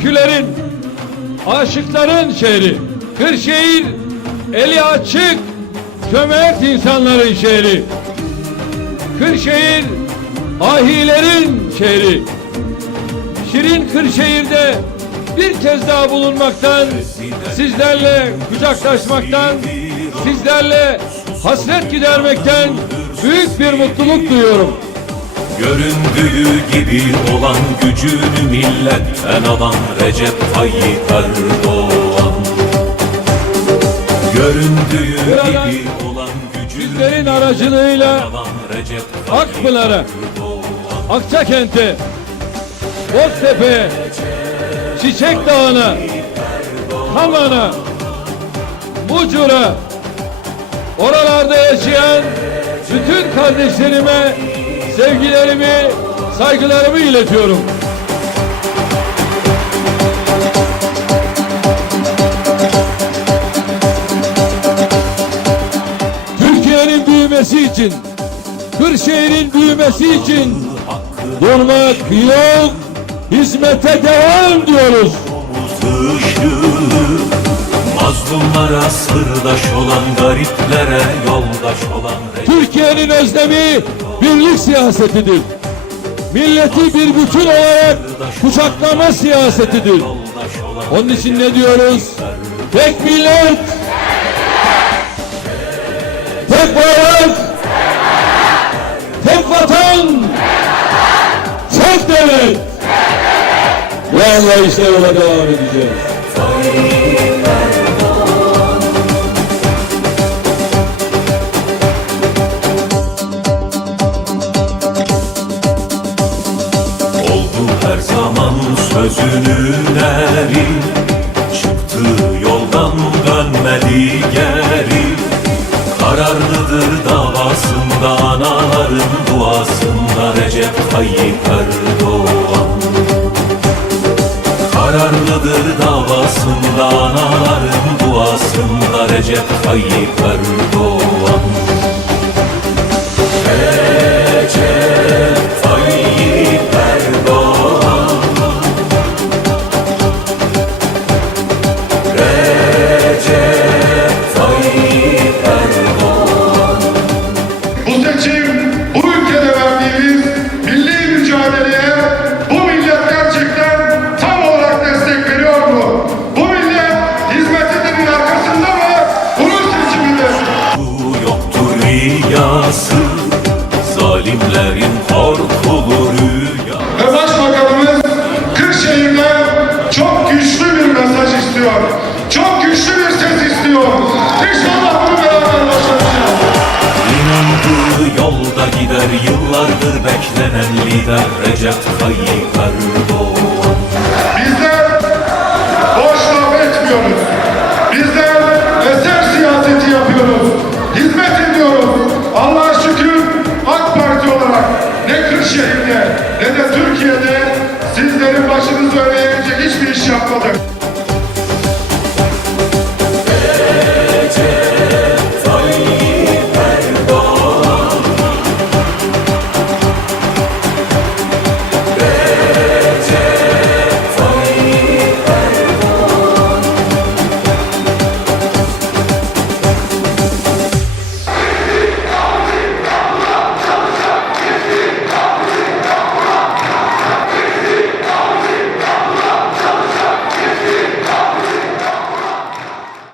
türkülerin, aşıkların şehri. Kırşehir, eli açık, cömert insanların şehri. Kırşehir, ahilerin şehri. Şirin Kırşehir'de bir kez daha bulunmaktan, sizlerle kucaklaşmaktan, sizlerle hasret gidermekten büyük bir mutluluk duyuyorum. Göründüğü gibi olan gücünü milletten alan Recep Tayyip Erdoğan. Göründüğü Buradan gibi olan gücünü Sizlerin aracılığıyla alan Recep Tayyip Akpınar'a, Akçakent'e, Boztepe'ye, Çiçek Dağı'na, Haman'a, Bucur'a, oralarda yaşayan bütün kardeşlerime sevgilerimi, saygılarımı iletiyorum. Türkiye'nin büyümesi için, Kırşehir'in büyümesi için durmak yok, hizmete devam diyoruz. Mazlumlara sırdaş olan gariplere yoldaş olan Türkiye'nin özlemi birlik siyasetidir. Milleti bir bütün olarak kucaklama siyasetidir. Onun için ne diyoruz? Tek millet, tek bayrak, tek vatan, tek devlet. Bu anlayışla devam edeceğiz. Zaman sözünün eri Çıktı yoldan dönmedi geri. Kararlıdır davasında anaların duasında Recep Tayyip Erdoğan. Kararlıdır davasında anaların duasında Recep Tayyip Erdoğan Seçim bu ülkede verdiğimiz milli mücadeleye bu millet gerçekten tam olarak destek veriyor mu? Bu millet hizmetinin arkasında mı? Bunun seçiminde. Bu yoktur riyası Zalimlerin korkulu Yıllardır beklenen lider Recep Tayyip Erdoğan. Bizler boş